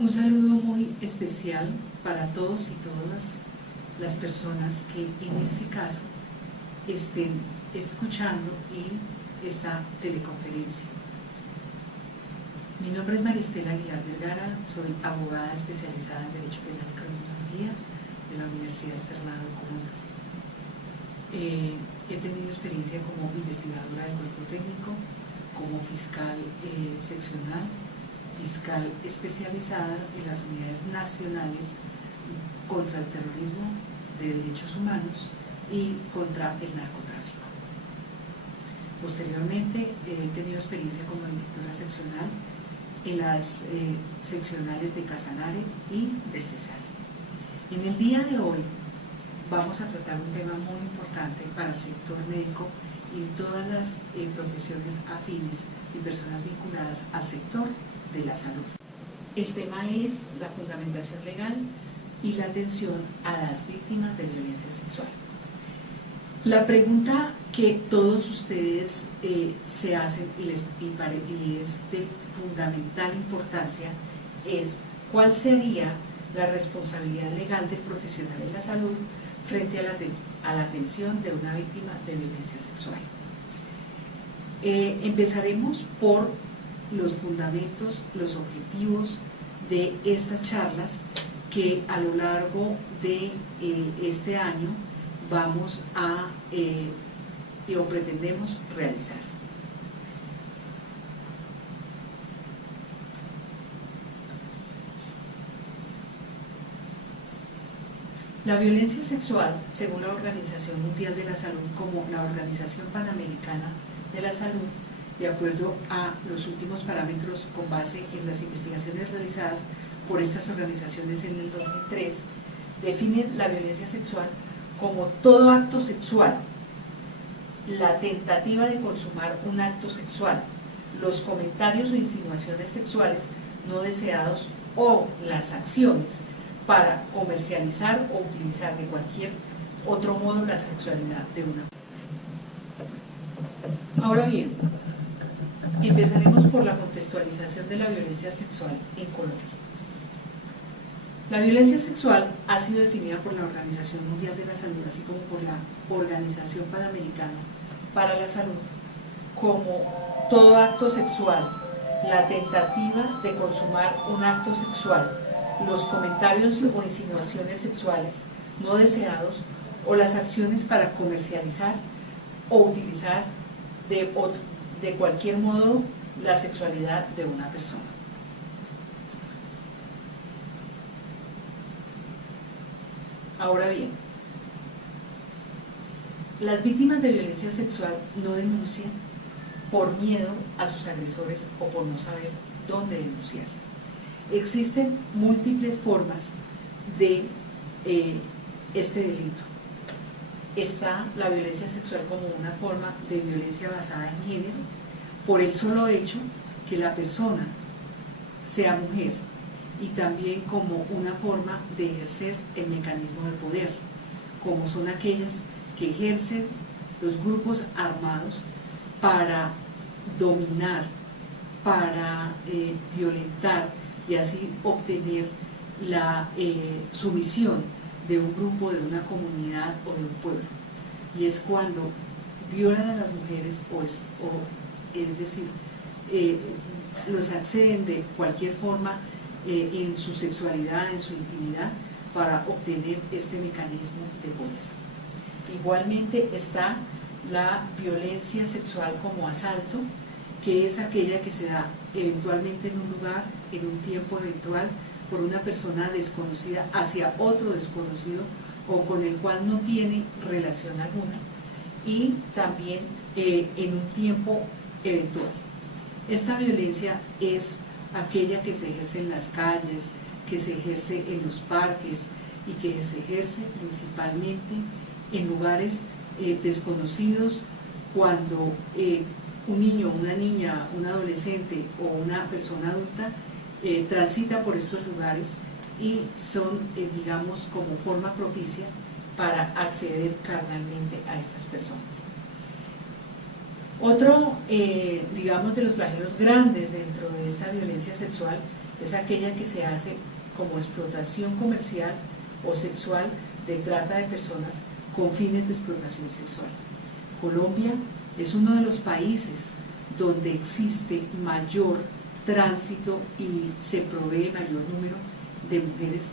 Un saludo muy especial para todos y todas las personas que en este caso estén escuchando esta teleconferencia. Mi nombre es María Estela Aguilar Vergara, soy abogada especializada en Derecho Penal y Criminología de la Universidad Externado de Colombia. He tenido experiencia como investigadora del cuerpo técnico, como fiscal seccional, fiscal especializada en las unidades nacionales contra el terrorismo de derechos humanos y contra el narcotráfico. Posteriormente he tenido experiencia como directora seccional en las seccionales de Casanare y del Cesar. En el día de hoy vamos a tratar un tema muy importante para el sector médico y todas las profesiones afines y personas vinculadas al sector de la salud. El tema es la fundamentación legal y la atención a las víctimas de violencia sexual. La pregunta que todos ustedes se hacen y es de fundamental importancia es ¿cuál sería la responsabilidad legal del profesional en la salud frente a la atención de una víctima de violencia sexual? Empezaremos por los fundamentos, los objetivos de estas charlas que a lo largo de este año vamos a o pretendemos realizar. La violencia sexual, según la Organización Mundial de la Salud como la Organización Panamericana de la Salud, de acuerdo a los últimos parámetros con base en las investigaciones realizadas por estas organizaciones en el 2003, define la violencia sexual como todo acto sexual, la tentativa de consumar un acto sexual, los comentarios o insinuaciones sexuales no deseados o las acciones para comercializar o utilizar de cualquier otro modo la sexualidad de una persona. Ahora bien, empezaremos por la contextualización de la violencia sexual en Colombia. La violencia sexual ha sido definida por la Organización Mundial de la Salud, así como por la Organización Panamericana para la Salud, como todo acto sexual, la tentativa de consumar un acto sexual, los comentarios o insinuaciones sexuales no deseados o las acciones para comercializar o utilizar de cualquier modo la sexualidad de una persona. Ahora bien, las víctimas de violencia sexual no denuncian por miedo a sus agresores o por no saber dónde denunciar. Existen múltiples formas de este delito. Está la violencia sexual como una forma de violencia basada en género, por el solo hecho que la persona sea mujer, y también como una forma de ejercer el mecanismo de poder, como son aquellas que ejercen los grupos armados para dominar, para violentar y así obtener la sumisión de un grupo, de una comunidad o de un pueblo. Y es cuando violan a las mujeres es decir, los acceden de cualquier forma en su sexualidad, en su intimidad, para obtener este mecanismo de poder. Igualmente está la violencia sexual como asalto, que es aquella que se da eventualmente en un lugar, en un tiempo eventual, por una persona desconocida hacia otro desconocido o con el cual no tiene relación alguna, y también en un tiempo eventual. Esta violencia es aquella que se ejerce en las calles, que se ejerce en los parques y que se ejerce principalmente en lugares desconocidos, cuando un niño, una niña, un adolescente o una persona adulta transita por estos lugares y son, digamos, como forma propicia para acceder carnalmente a estas personas. Otro, digamos, de los flagelos grandes dentro de esta violencia sexual es aquella que se hace como explotación comercial o sexual de trata de personas con fines de explotación sexual. Colombia es uno de los países donde existe mayor tránsito y se provee mayor número de mujeres,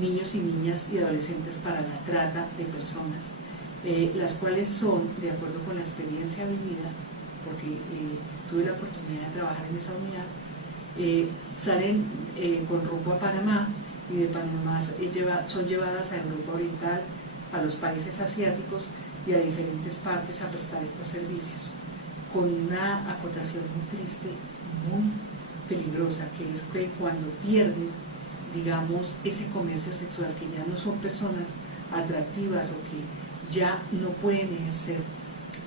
niños y niñas y adolescentes para la trata de personas, las cuales son, de acuerdo con la experiencia vivida, porque tuve la oportunidad de trabajar en esa unidad, salen con rumbo a Panamá y de Panamá son llevadas a Europa Oriental, a los países asiáticos y a diferentes partes a prestar estos servicios, con una acotación muy triste, muy peligrosa, que es que cuando pierden, digamos, ese comercio sexual, que ya no son personas atractivas o que ya no pueden ejercer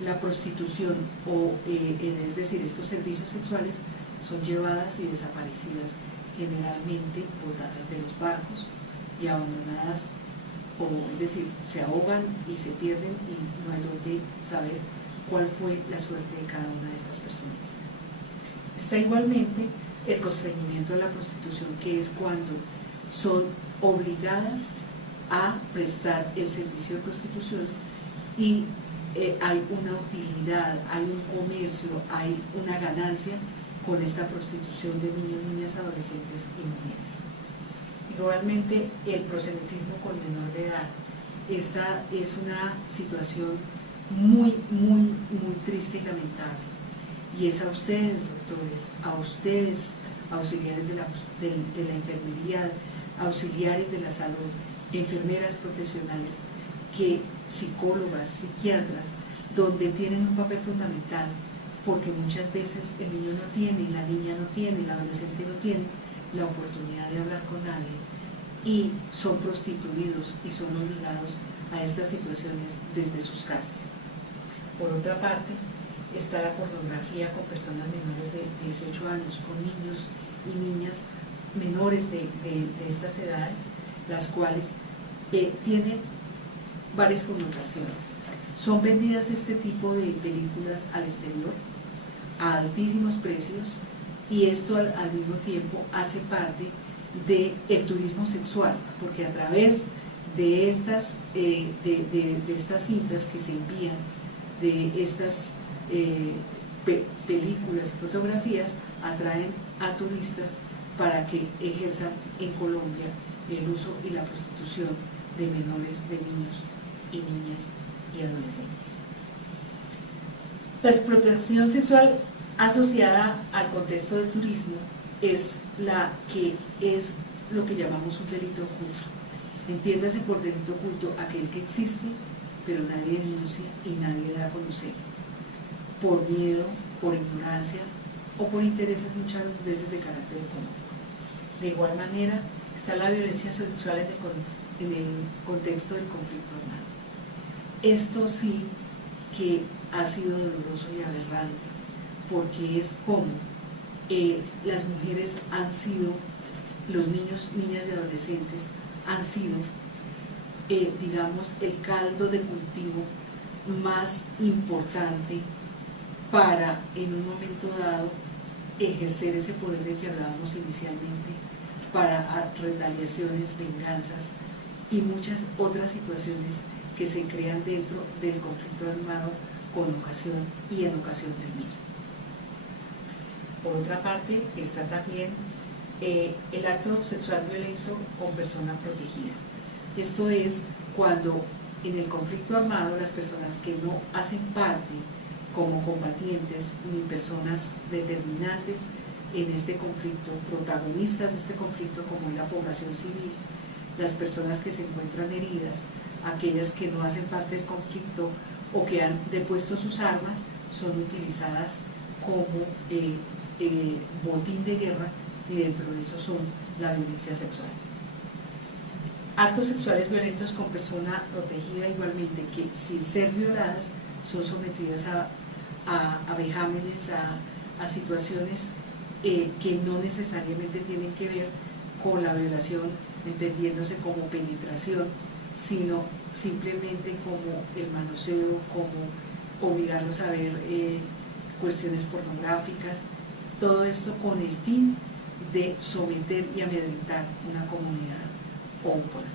la prostitución o es decir, estos servicios sexuales, son llevadas y desaparecidas, generalmente botadas de los barcos y abandonadas, o es decir, se ahogan y se pierden y no hay donde saber cuál fue la suerte de cada una de estas personas. Está igualmente el constreñimiento a la prostitución, que es cuando son obligadas a prestar el servicio de prostitución y hay una utilidad, hay un comercio, hay una ganancia con esta prostitución de niños, niñas, adolescentes y mujeres. Igualmente, el proselitismo con menor de edad. Esta es una situación muy triste y lamentable. Y es a ustedes, doctores, a ustedes, auxiliares de la enfermería, auxiliares de la salud, enfermeras profesionales, psicólogas, psiquiatras, donde tienen un papel fundamental, porque muchas veces el niño no tiene, la niña no tiene, el adolescente no tiene la oportunidad de hablar con nadie y son prostituidos y son obligados a estas situaciones desde sus casas. Por otra parte, está la pornografía con personas menores de 18 años, con niños y niñas menores de estas edades, las cuales tienen varias connotaciones. Son vendidas este tipo de películas al exterior a altísimos precios y esto al mismo tiempo hace parte del turismo sexual, porque a través de estas cintas que se envían, de estas películas y fotografías, atraen a turistas para que ejerzan en Colombia el uso y la prostitución de menores, de niños y niñas y adolescentes. La explotación sexual asociada al contexto del turismo es lo que llamamos un delito oculto. Entiéndase por delito oculto aquel que existe, pero nadie denuncia y nadie da a conocer, por miedo, por ignorancia o por intereses muchas veces de carácter económico. De igual manera, está la violencia sexual en el contexto del conflicto armado. Esto sí que ha sido doloroso y aberrante, porque es como las mujeres han sido, los niños, niñas y adolescentes han sido, digamos, el caldo de cultivo más importante para, en un momento dado, ejercer ese poder del que hablábamos inicialmente, para retaliaciones, venganzas y muchas otras situaciones que se crean dentro del conflicto armado con ocasión y en ocasión del mismo. Por otra parte, está también el acto sexual violento con persona protegida. Esto es cuando en el conflicto armado las personas que no hacen parte como combatientes ni personas determinantes en este conflicto, protagonistas de este conflicto como es la población civil, las personas que se encuentran heridas, aquellas que no hacen parte del conflicto o que han depuesto sus armas, son utilizadas como botín de guerra y dentro de eso son la violencia sexual. Actos sexuales violentos con persona protegida igualmente, que sin ser violadas son sometidas a vejámenes, a situaciones que no necesariamente tienen que ver con la violación, entendiéndose como penetración, sino simplemente como el manoseo, como obligarlos a ver cuestiones pornográficas, todo esto con el fin de someter y amedrentar una comunidad o un pueblo.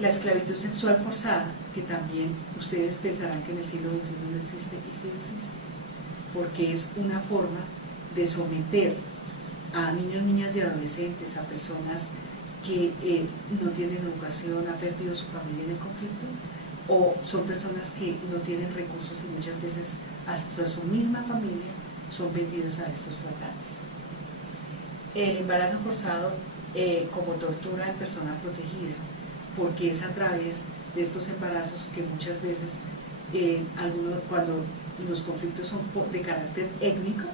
La esclavitud sexual forzada, que también ustedes pensarán que en el siglo XXI no existe, y sí existe, porque es una forma de someter a niños, niñas y adolescentes, a personas que no tienen educación, han perdido su familia en el conflicto, o son personas que no tienen recursos y muchas veces hasta su misma familia son vendidos a estos tratantes. El embarazo forzado como tortura en persona protegida, porque es a través de estos embarazos que muchas veces, cuando los conflictos son de carácter étnico,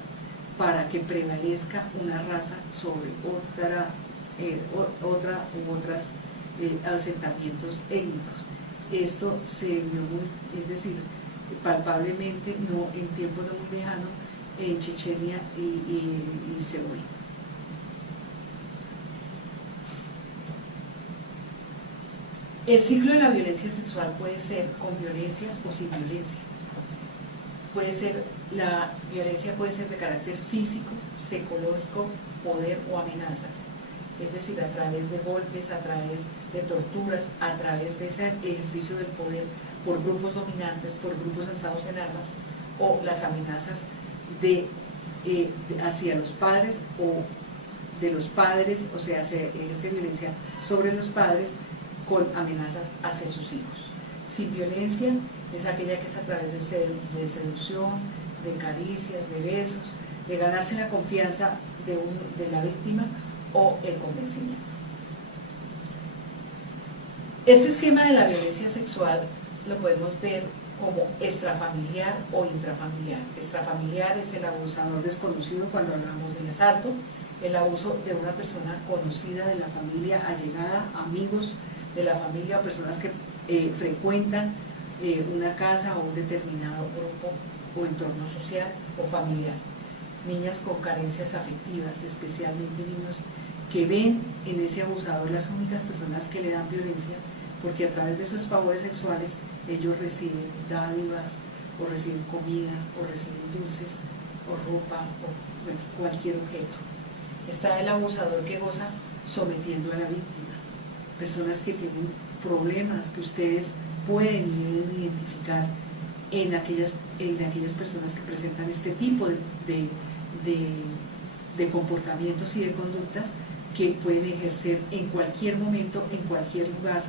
para que prevalezca una raza sobre otra u otras asentamientos étnicos. Esto se vio es decir, palpablemente, no en tiempos no muy lejanos, en Chechenia y Seúl. El ciclo de la violencia sexual puede ser con violencia o sin violencia. La violencia puede ser de carácter físico, psicológico, poder o amenazas. Es decir, a través de golpes, a través de torturas, a través de ese ejercicio del poder por grupos dominantes, por grupos alzados en armas, o las amenazas hacia los padres o de los padres, o sea, se ejerce violencia sobre los padres con amenazas hacia sus hijos. Sin violencia es aquella que es a través de seducción, de caricias, de besos, de ganarse la confianza de la víctima o el convencimiento. Este esquema de la violencia sexual lo podemos ver como extrafamiliar o intrafamiliar. Extrafamiliar es el abusador desconocido cuando hablamos del asalto, el abuso de una persona conocida de la familia, allegada, amigos de la familia o personas que frecuentan una casa o un determinado grupo o entorno social o familiar. Niñas con carencias afectivas, especialmente niños que ven en ese abusador las únicas personas que le dan violencia, porque a través de esos favores sexuales ellos reciben dádivas, o reciben comida, o reciben dulces, o ropa, o bueno, cualquier objeto. Está el abusador que goza sometiendo a la víctima. Personas que tienen problemas que ustedes pueden identificar en aquellas personas que presentan este tipo de comportamientos y de conductas que pueden ejercer en cualquier momento, en cualquier lugar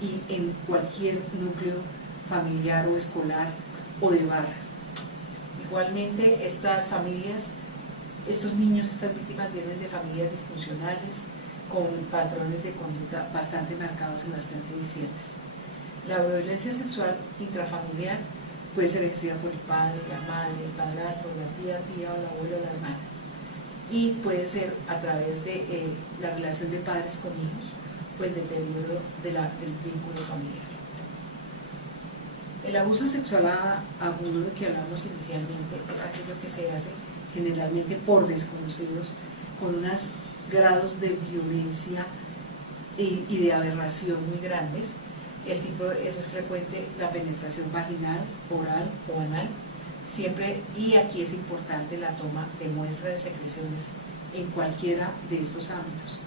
y en cualquier núcleo familiar o escolar o de barrio. Igualmente, estas familias, estos niños, estas víctimas vienen de familias disfuncionales con patrones de conducta bastante marcados y bastante disidentes. La violencia sexual intrafamiliar puede ser ejercida por el padre, la madre, el padrastro, la tía o la abuela o la hermana. Y puede ser a través de la relación de padres con hijos o el deterioro del vínculo familiar. El abuso sexual agudo del que hablamos inicialmente es aquello que se hace generalmente por desconocidos con unos grados de violencia y de aberración muy grandes. El tipo es frecuente la penetración vaginal, oral o anal, siempre, y aquí es importante la toma de muestra de secreciones en cualquiera de estos ámbitos,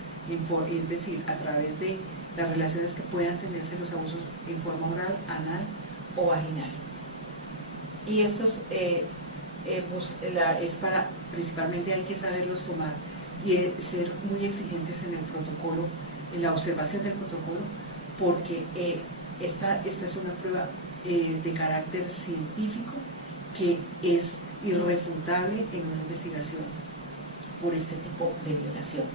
es decir, a través de las relaciones que puedan tenerse los abusos en forma oral, anal o vaginal. Y estos es para, principalmente hay que saberlos tomar y ser muy exigentes en el protocolo, en la observación del protocolo, porque esta es una prueba de carácter científico que es irrefutable en una investigación por este tipo de violación.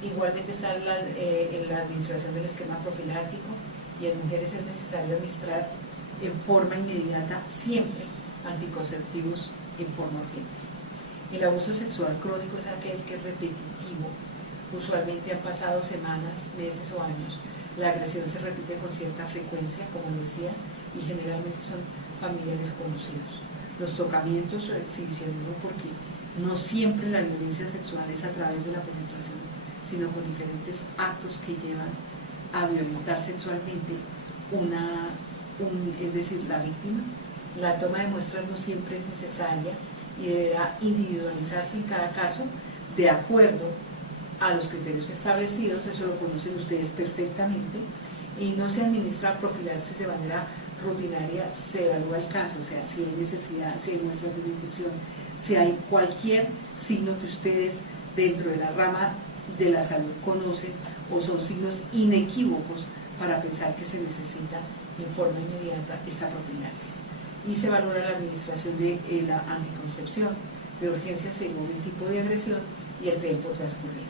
Igualmente está en la administración del esquema profiláctico, y en mujeres es necesario administrar en forma inmediata siempre anticonceptivos en forma urgente. El abuso sexual crónico es aquel que es repetitivo. Usualmente han pasado semanas, meses o años. La agresión se repite con cierta frecuencia, como decía, y generalmente son familiares o conocidos. Los tocamientos o exhibicionismo, porque no siempre la violencia sexual es a través de la penetración, sino con diferentes actos que llevan a violentar sexualmente es decir, la víctima. La toma de muestras no siempre es necesaria y deberá individualizarse en cada caso de acuerdo a los criterios establecidos. Eso lo conocen ustedes perfectamente, y no se administra profilaxis de manera rutinaria, se evalúa el caso, o sea, si hay necesidad, si hay muestras de infección, si hay cualquier signo que ustedes dentro de la rama de la salud conocen, o son signos inequívocos para pensar que se necesita en forma inmediata esta profilaxis. Y se valora la administración de la anticoncepción de urgencia según el tipo de agresión y el tiempo transcurrido.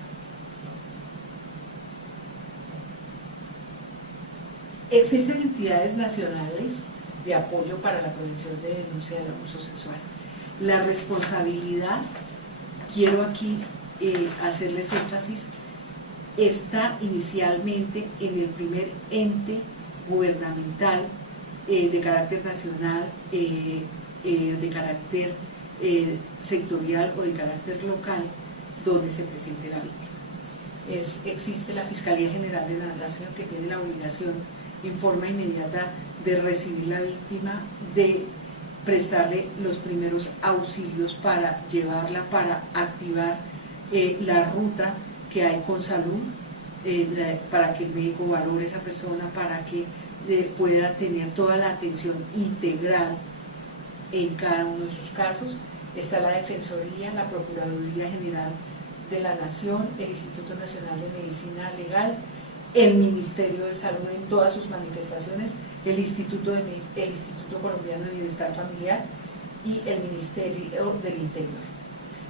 Existen entidades nacionales de apoyo para la prevención de denuncia del abuso sexual. La responsabilidad, quiero aquí hacerles énfasis, está inicialmente en el primer ente gubernamental de carácter nacional, de carácter sectorial o de carácter local, donde se presente la víctima. Existe la Fiscalía General de la Nación, que tiene la obligación en forma inmediata de recibir la víctima, de prestarle los primeros auxilios para llevarla, para activar la ruta que hay con salud, para que el médico valore a esa persona, para que pueda tener toda la atención integral en cada uno de sus casos. Está la Defensoría, la Procuraduría General de la Nación, el Instituto Nacional de Medicina Legal, el Ministerio de Salud en todas sus manifestaciones, el Instituto Colombiano de Bienestar Familiar y el Ministerio del Interior.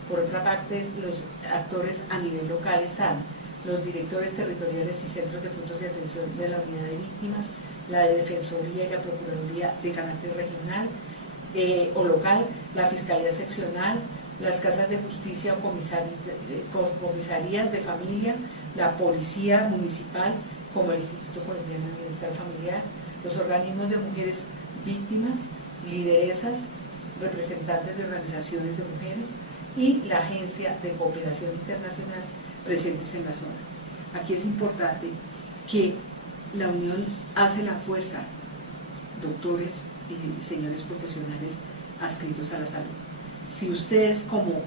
Por otra parte, los actores a nivel local están los directores territoriales y centros de puntos de atención de la unidad de víctimas, la Defensoría y la Procuraduría de carácter regional o local, la Fiscalía Seccional, las casas de justicia o comisarías de familia, la Policía Municipal, como el Instituto Colombiano de Bienestar Familiar, los organismos de mujeres víctimas, lideresas, representantes de organizaciones de mujeres y la Agencia de Cooperación Internacional presentes en la zona. Aquí es importante que la Unión hace la fuerza, doctores y señores profesionales adscritos a la salud. Si ustedes, como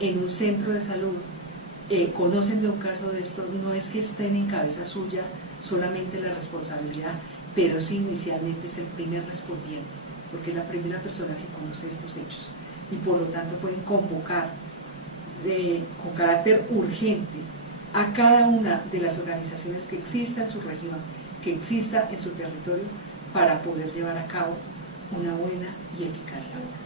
en un centro de salud, conocen de un caso de esto, no es que estén en cabeza suya solamente la responsabilidad, pero sí inicialmente es el primer respondiente, porque es la primera persona que conoce estos hechos, y por lo tanto pueden convocar con carácter urgente a cada una de las organizaciones que exista en su región, que exista en su territorio, para poder llevar a cabo una buena y eficaz labor.